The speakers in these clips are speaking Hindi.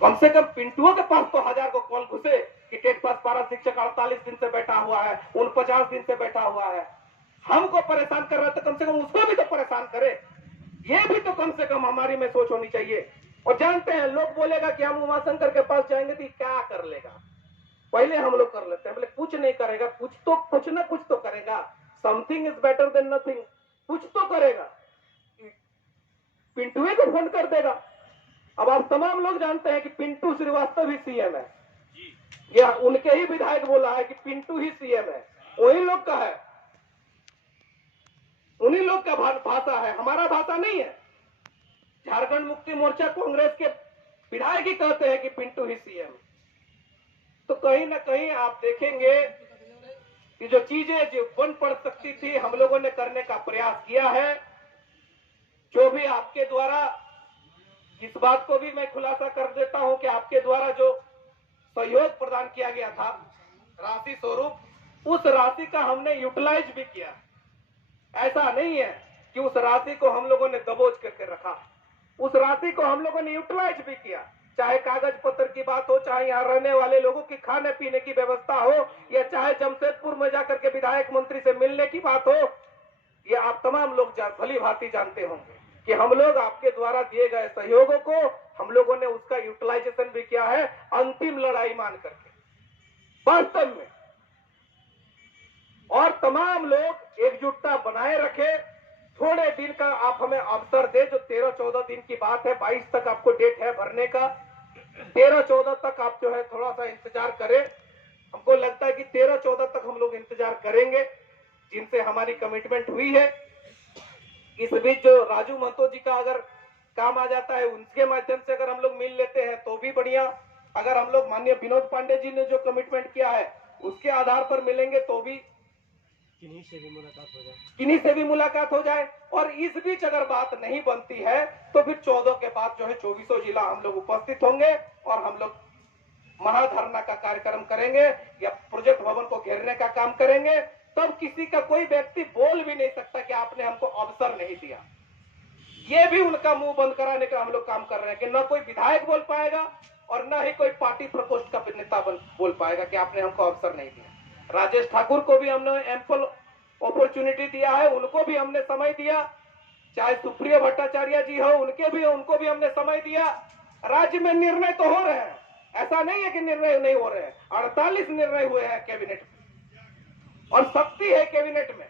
कम से कम पिंटुओं के पास तो 1000 को कॉल घुसे कि टेट पास पारा शिक्षक 48 दिन से बैठा हुआ है, 49 दिन से बैठा हुआ है, हमको परेशान कर रहा है, तो कम से कम उसको भी तो परेशान करे। ये भी तो कम से कम हमारी में सोच होनी चाहिए। और जानते हैं लोग बोलेगा कि हम उमाशंकर के पास जाएंगे तो क्या कर लेगा, पहले हम लोग कर लेते हैं, बोले कुछ नहीं करेगा, कुछ ना कुछ तो करेगा। Something is better than nothing, कुछ तो करेगा, पिंटुए को फोन कर देगा। अब आप तमाम लोग जानते हैं कि पिंटू श्रीवास्तव ही सीएम है, या उनके ही विधायक बोला है कि पिंटू ही सीएम है, वही लोग का है, उन्हीं लोग का भाषा है, हमारा भाषा नहीं है। झारखंड मुक्ति मोर्चा कांग्रेस के विधायक ही कहते हैं कि पिंटू ही सीएम। तो कहीं ना कहीं आप देखेंगे कि जो चीजें जो बन पड़ सकती थी हम लोगों ने करने का प्रयास किया है। जो भी आपके द्वारा, इस बात को भी मैं खुलासा कर देता हूं कि आपके द्वारा जो सहयोग प्रदान किया गया था राशि स्वरूप, उस राशि का हमने यूटिलाइज भी किया। ऐसा नहीं है कि उस राशि को हम लोगों ने दबोच करके रखा, उस राशि को हम लोगों ने यूटिलाइज भी किया। चाहे कागज पत्र की बात हो, चाहे यहाँ रहने वाले लोगों की खाने पीने की व्यवस्था हो, या चाहे जमशेदपुर में जाकर के विधायक मंत्री से मिलने की बात हो, ये आप तमाम लोग भली भांति जानते होंगे कि हम लोग आपके द्वारा दिए गए सहयोगों को हम लोगों ने उसका यूटिलाइजेशन भी किया है, अंतिम लड़ाई मान करके वास्तव में। और तमाम लोग एकजुटता बनाए रखे। थोड़े दिन का आप हमें अवसर दे, जो 13-14 दिन की बात है, 22 तक आपको डेट है भरने का, 13-14 तक आप जो है थोड़ा सा इंतजार करें। हमको लगता है कि 13-14 तक हम लोग इंतजार करेंगे, जिनसे हमारी कमिटमेंट हुई है। इस बीच जो राजू महतो जी का अगर काम आ जाता है, उनके माध्यम से अगर हम लोग मिल लेते हैं तो भी बढ़िया। अगर हम लोग माननीय विनोद पांडे जी ने जो कमिटमेंट किया है उसके आधार पर मिलेंगे तो भी किन्हीं से भी मुलाकात हो जाए। और इस बीच अगर बात नहीं बनती है तो फिर 14 के बाद जो है 24 जिला हम लोग उपस्थित होंगे और हम लोग महाधरना का कार्यक्रम करेंगे या प्रोजेक्ट भवन को घेरने का काम करेंगे। तब किसी का कोई व्यक्ति बोल भी नहीं सकता कि आपने हमको अवसर नहीं दिया। ये भी उनका मुंह बंद कराने का हम लोग काम कर रहे हैं कि न कोई विधायक बोल पाएगा और न ही कोई पार्टी प्रकोष्ठ का नेता बोल पाएगा कि आपने हमको अवसर नहीं दिया। राजेश ठाकुर को भी हमने एम्पल अपॉर्चुनिटी दिया है, उनको भी हमने समय दिया। चाहे सुप्रिया भट्टाचार्य जी हो, उनको भी हमने समय दिया। राज्य में निर्णय तो हो रहे हैं, ऐसा नहीं है कि निर्णय नहीं हो रहे हैं। 48 निर्णय हुए हैं कैबिनेट में और शक्ति है कैबिनेट में,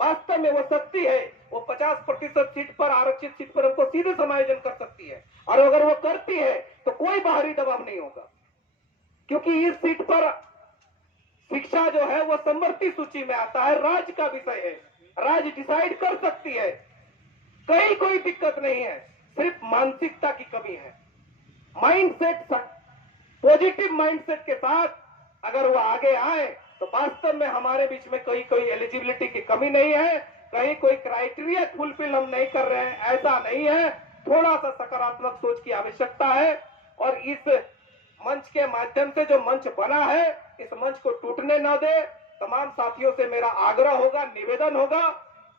वास्तव में वो शक्ति है। वो 50% सीट पर, आरक्षित सीट पर हमको सीधे समायोजन कर सकती है, और अगर वो करती है तो कोई बाहरी दबाव नहीं होगा, क्योंकि इस सीट पर शिक्षा जो है वो समवर्ती सूची में आता है, राज्य का विषय है, राज्य डिसाइड कर सकती है, कहीं कोई दिक्कत नहीं है, सिर्फ मानसिकता की कमी है। माइंडसेट, पॉजिटिव माइंडसेट के साथ अगर वो आगे आए तो वास्तव में हमारे बीच में कोई एलिजिबिलिटी की कमी नहीं है, कहीं कोई क्राइटेरिया फुलफिल हम नहीं कर रहे हैं, ऐसा नहीं है। थोड़ा सा सकारात्मक सोच की आवश्यकता है। और इस मंच के माध्यम से जो मंच बना है, इस मंच को टूटने न दे। तमाम साथियों से मेरा आग्रह होगा, निवेदन होगा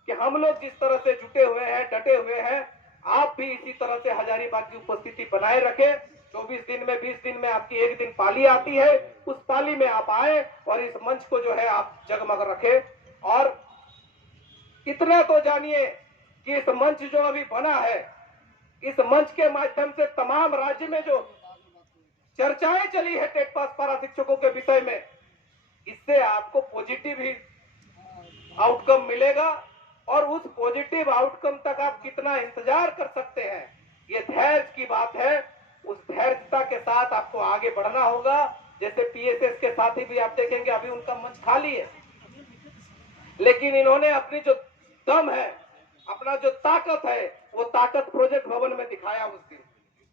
कि हम लोग जिस तरह से जुटे हुए हैं, डटे हुए हैं, आप भी इसी तरह से हजारीबाग की उपस्थिति बनाए रखें। 24 दिन में, 20 दिन में आपकी एक दिन पाली आती है, उस पाली में आप आए और इस मंच को जो है आप जगमग रखें। और इतना तो जानिए कि इस मंच जो अभी बना है, इस मंच के माध्यम से तमाम राज्य में जो चर्चाएं चली है टेट पास पारा शिक्षकों के विषय में, इससे आपको पॉजिटिव ही आउटकम मिलेगा। और उस पॉजिटिव आउटकम तक आप कितना इंतजार कर सकते हैं, ये धैर्य की बात है। उस धैर्यता के साथ आपको आगे बढ़ना होगा। जैसे पीएसएस के साथी भी आप देखेंगे अभी उनका मंच खाली है, लेकिन इन्होंने अपनी जो दम है, अपना जो ताकत है, वो ताकत प्रोजेक्ट भवन में दिखाया उस दिन।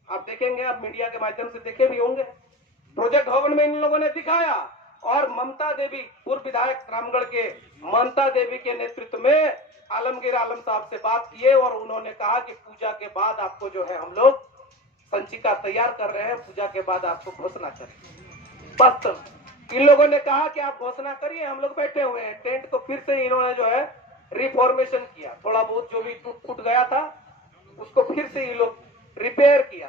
आप देखेंगे, आप मीडिया के माध्यम से देखे भी होंगे, प्रोजेक्ट भवन में इन लोगों ने दिखाया। और ममता देवी, पूर्व विधायक रामगढ़ के ममता देवी के नेतृत्व में आलमगीर आलम साहब से बात किए और उन्होंने कहा कि पूजा के बाद आपको जो है हम लोग संचिका तैयार कर रहे हैं, पूजा के बाद आपको घोषणा करेंगे। वास्तव इन लोगों ने कहा कि आप घोषणा करिए, हम लोग बैठे हुए हैं। टेंट को फिर से इन्होंने जो है रिफॉर्मेशन किया, थोड़ा बहुत जो भी टूट फूट गया था उसको फिर से ये लोग रिपेयर किया।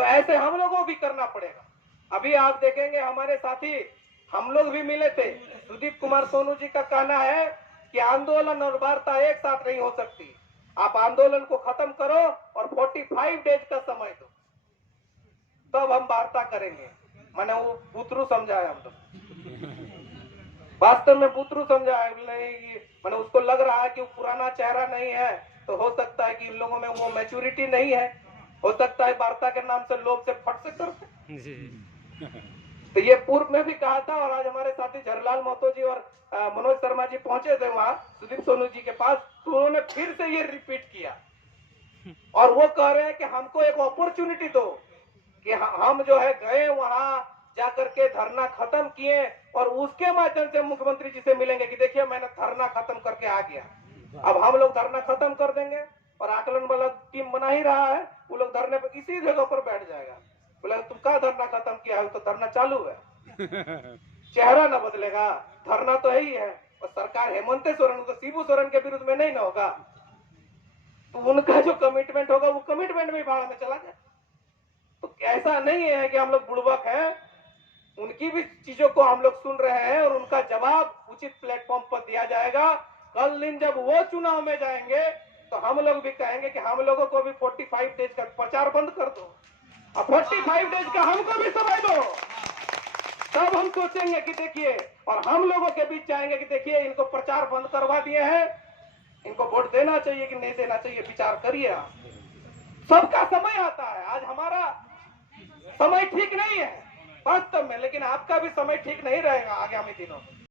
तो ऐसे हम लोगों को भी करना पड़ेगा। अभी आप देखेंगे हमारे साथी हम लोग भी मिले थे, सुदीप कुमार सोनू जी का कहना है कि आंदोलन और वार्ता एक साथ नहीं हो सकती। आप आंदोलन को खत्म करो और 45 डेज का समय दो, तब हम वार्ता करेंगे। मैंने वो बुतरू समझाया, हम लोग वास्तव में बुतरू समझाया नहीं। मैंने उसको लग रहा है कि वो पुराना चेहरा नहीं है, तो हो सकता है कि इन लोगों में वो मैच्योरिटी नहीं है, हो सकता है वार्ता के नाम से लोग से फट से करते। तो ये पूर्व में भी कहा था, और आज हमारे साथी झरलाल महतो जी और मनोज शर्मा जी पहुंचे थे वहां सुदीप सोनू जी के पास, तो उन्होंने फिर से ये रिपीट किया और वो कह रहे हैं कि हमको एक अपॉर्चुनिटी दो कि हम जो है गए वहां जाकर के धरना खत्म किए और उसके माध्यम से मुख्यमंत्री जी से मिलेंगे कि देखिए मैंने धरना खत्म करके आ गया। अब हम लोग धरना खत्म कर देंगे और आकलन वाला टीम बना ही रहा है, वो लोग धरने पर इसी जगह पर बैठ जाएगा। बोला तुम क्या धरना खत्म किया है, तो धरना चालू है, चेहरा ना बदलेगा, धरना तो है ही है। और सरकार हेमंत सोरेन तो शिबू सोरेन के विरुद्ध में नहीं ना होगा, तो उनका जो कमिटमेंट होगा वो कमिटमेंट भी भाड़ में चला जाए। तो ऐसा नहीं है कि हम लोग बुड़बक हैं, उनकी भी चीजों को हम लोग सुन रहे हैं और उनका जवाब उचित प्लेटफॉर्म पर दिया जाएगा। कल दिन जब वो चुनाव में जाएंगे तो हम लोग भी कहेंगे कि हम लोगों को भी 45 डेज का प्रचार बंद कर दो, अब 45 डेज का हमको भी समय दो, तब हम सोचेंगे कि देखिए, और हम लोगों के बीच जाएंगे कि देखिए इनको प्रचार बंद करवा दिए हैं, इनको वोट देना चाहिए कि नहीं देना चाहिए, विचार करिए आप। सबका समय आता है, आज हमारा समय ठीक नहीं है वास्तव में, लेकिन आपका भी समय ठीक नहीं रहेगा आगामी दिनों में।